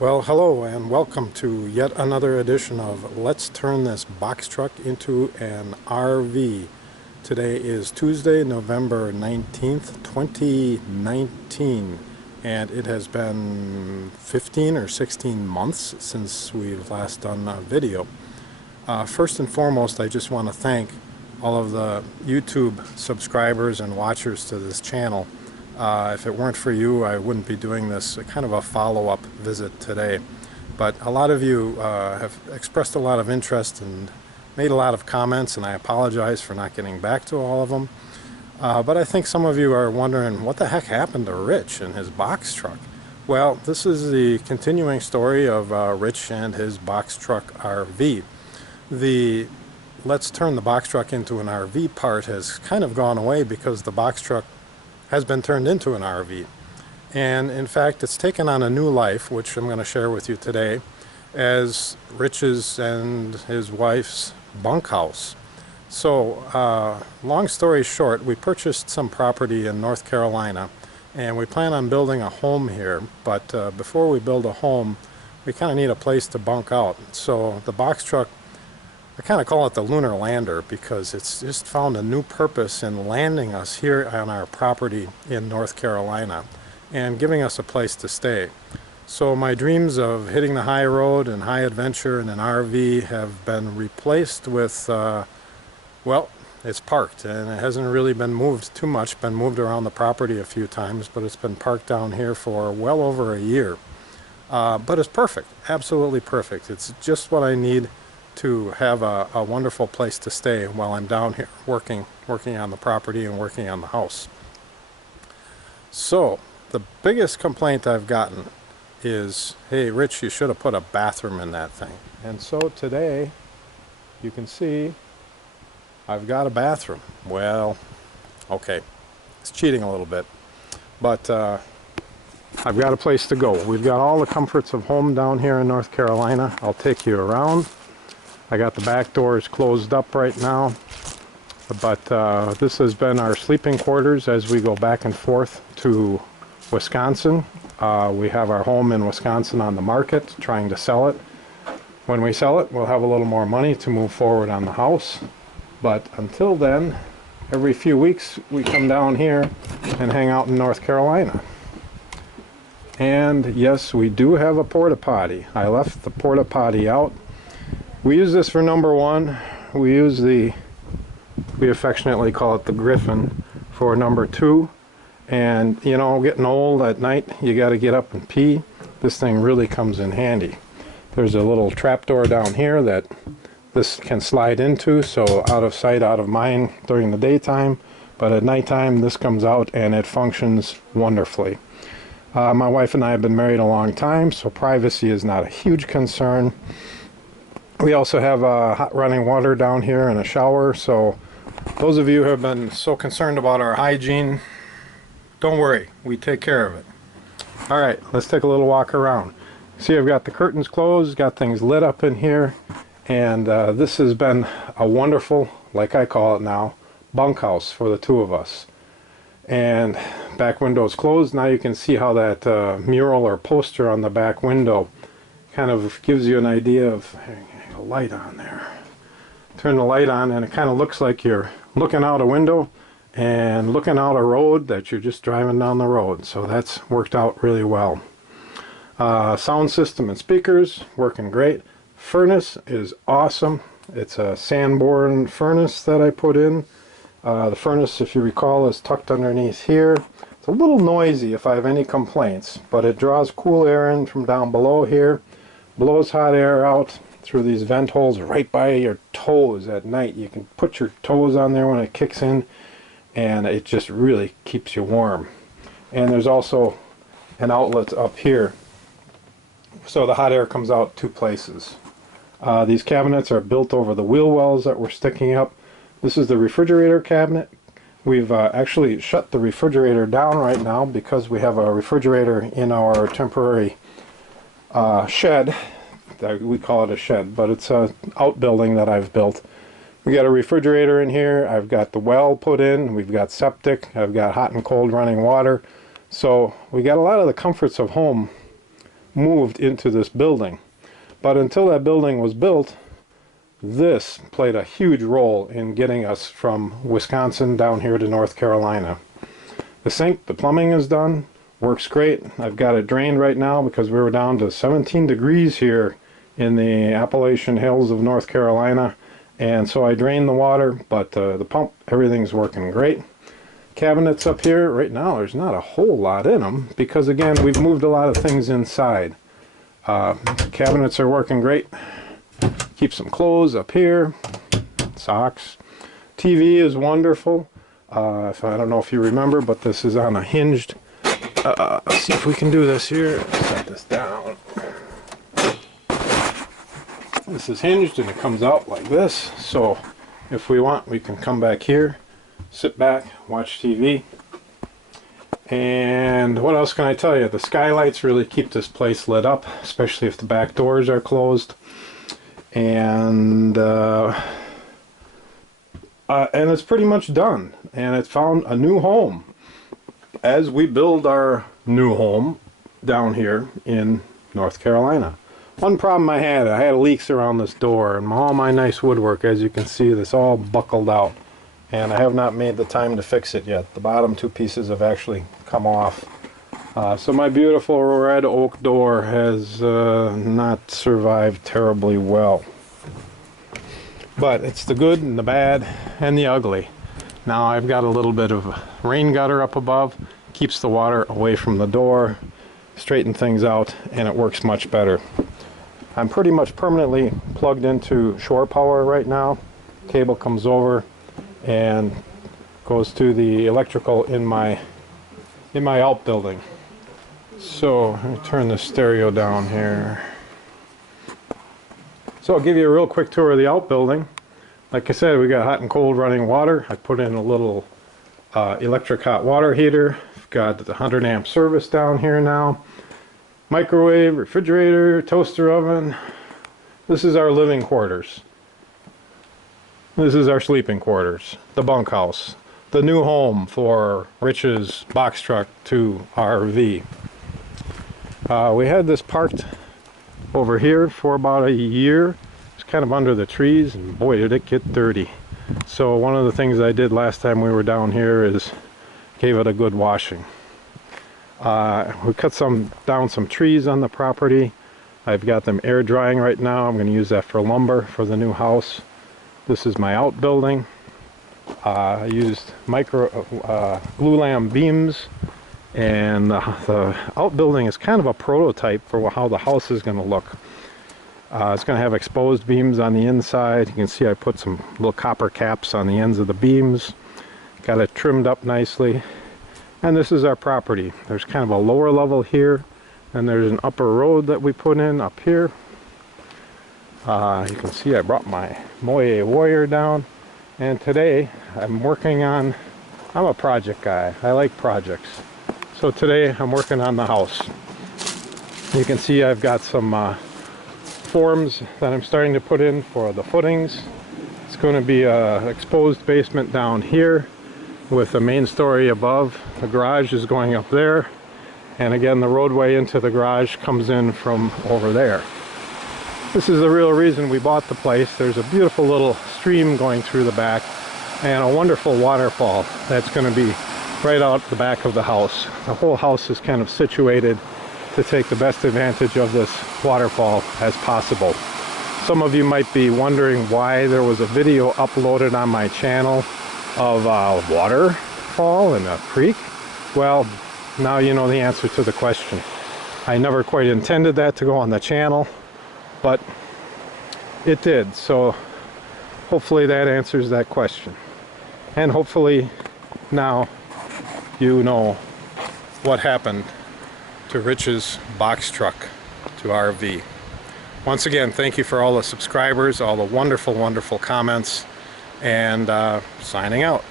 Well, hello and welcome to yet another edition of Let's Turn This Box Truck into an RV. Today is Tuesday, November 19th, 2019, and it has been 15 or 16 months since we've last done a video. First and foremost, I just want to thank all of the YouTube subscribers and watchers to this channel. If it weren't for you, I wouldn't be doing this kind of a follow-up visit today. But a lot of you have expressed a lot of interest and made a lot of comments, and I apologize for not getting back to all of them. But I think some of you are wondering, what the heck happened to Rich and his box truck? Well, this is the continuing story of Rich and his box truck RV. The let's turn the box truck into an RV part has kind of gone away because the box truck has been turned into an RV. And in fact, it's taken on a new life, which I'm going to share with you today, as Rich's and his wife's bunk house. So, long story short, we purchased some property in North Carolina, and we plan on building a home here. But before we build a home, we kind of need a place to bunk out. So the box truck, I kind of call it the lunar lander because it's just found a new purpose in landing us here on our property in North Carolina and giving us a place to stay. So my dreams of hitting the high road and high adventure in an RV have been replaced with, well, it's parked, and it hasn't really been moved too much, been moved around the property a few times, but it's been parked down here for well over a year. But it's perfect, absolutely perfect. It's just what I need to have a wonderful place to stay while I'm down here working on the property and working on the house. So the biggest complaint I've gotten is, hey Rich, you should have put a bathroom in that thing. And so today you can see I've got a bathroom. Well, okay, it's cheating a little bit, but I've got a place to go. We've got all the comforts of home down here in North Carolina. I'll take you around. I got the back doors closed up right now, but this has been our sleeping quarters as we go back and forth to Wisconsin. We have our home in Wisconsin on the market, trying to sell it. When we sell it, we'll have a little more money to move forward on the house. But until then, every few weeks we come down here and hang out in North Carolina. And yes, we do have a porta potty. I left the porta potty out. We use this for number one. We affectionately call it the Griffin for number two. And you know, getting old at night, you got to get up and pee. This thing really comes in handy. There's a little trap door down here that this can slide into, so out of sight, out of mind during the daytime. But at nighttime, this comes out and it functions wonderfully. My wife and I have been married a long time, so privacy is not a huge concern. We also have hot running water down here and a shower, so those of you who have been so concerned about our hygiene, don't worry, we take care of it. Alright, let's take a little walk around. See, I've got the curtains closed, got things lit up in here, and this has been a wonderful, like I call it now, bunk house for the two of us. And back window's closed. Now you can see how that mural or poster on the back window kind of gives you an idea of a light on there. Turn the light on and it kind of looks like you're looking out a window and looking out a road that you're just driving down the road. So that's worked out really well. Sound system and speakers working great. Furnace is awesome. It's a Sanborn furnace that I put in. The furnace, if you recall, is tucked underneath here. It's a little noisy if I have any complaints, but it draws cool air in from down below here, blows hot air out through these vent holes right by your toes at night. You can put your toes on there when it kicks in, and it just really keeps you warm. And there's also an outlet up here, so the hot air comes out two places. These cabinets are built over the wheel wells that we're sticking up. This is the refrigerator cabinet. We've actually shut the refrigerator down right now because we have a refrigerator in our temporary shed. We call it a shed, but it's an outbuilding that I've built. We got a refrigerator in here. I've got the well put in. We've got septic. I've got hot and cold running water. So we got a lot of the comforts of home moved into this building. But until that building was built, this played a huge role in getting us from Wisconsin down here to North Carolina. The sink, the plumbing is done, works great. I've got it drained right now because we were down to 17 degrees here in the Appalachian Hills of North Carolina, and so I drained the water, but the pump, everything's working great. Cabinets up here, right now there's not a whole lot in them because again we've moved a lot of things inside. Cabinets are working great. Keep some clothes up here, socks. TV is wonderful. So I don't know if you remember, but this is on a hinged. Let's see if we can do this here. Set this down. This is hinged and it comes out like this. So if we want, we can come back here, sit back, watch TV. And what else can I tell you? The skylights really keep this place lit up, especially if the back doors are closed. And it's pretty much done. And it's found a new home as we build our new home down here in North Carolina. One problem I had leaks around this door, and all my nice woodwork, as you can see, this all buckled out. And I have not made the time to fix it yet. The bottom two pieces have actually come off. So my beautiful red oak door has not survived terribly well. But it's the good and the bad and the ugly. Now I've got a little bit of rain gutter up above, keeps the water away from the door, straighten things out, and it works much better. I'm pretty much permanently plugged into shore power right now. Cable comes over and goes to the electrical in my outbuilding. So let me turn the stereo down here. So I'll give you a real quick tour of the outbuilding. Like I said, we got hot and cold running water. I put in a little electric hot water heater. I've got the 100 amp service down here now. Microwave, refrigerator, toaster oven. This is our living quarters. This is our sleeping quarters, the bunk house, the new home for Rich's box truck 2 RV. We had this parked over here for about a year. It's kind of under the trees, and boy did it get dirty. So one of the things I did last time we were down here is gave it a good washing. We cut down some trees on the property. I've got them air drying right now. I'm going to use that for lumber for the new house. This is my outbuilding. I used glue lam beams, and the outbuilding is kind of a prototype for how the house is going to look. It's going to have exposed beams on the inside. You can see I put some little copper caps on the ends of the beams. Got it trimmed up nicely. And this is our property. There's kind of a lower level here, and there's an upper road that we put in up here. You can see I brought my Moye Warrior down, and today I'm a project guy. I like projects. So today I'm working on the house. You can see I've got some forms that I'm starting to put in for the footings. It's going to be an exposed basement down here with the main story above. The garage is going up there, and again the roadway into the garage comes in from over there. This is the real reason we bought the place. There's a beautiful little stream going through the back and a wonderful waterfall that's going to be right out the back of the house. The whole house is kind of situated to take the best advantage of this waterfall as possible. Some of you might be wondering why there was a video uploaded on my channel of a waterfall in a creek. Well, now you know the answer to the question. I never quite intended that to go on the channel, but it did. So hopefully that answers that question. And hopefully now you know what happened to Rich's box truck to RV. Once again, thank you for all the subscribers, all the wonderful, wonderful comments, and signing out.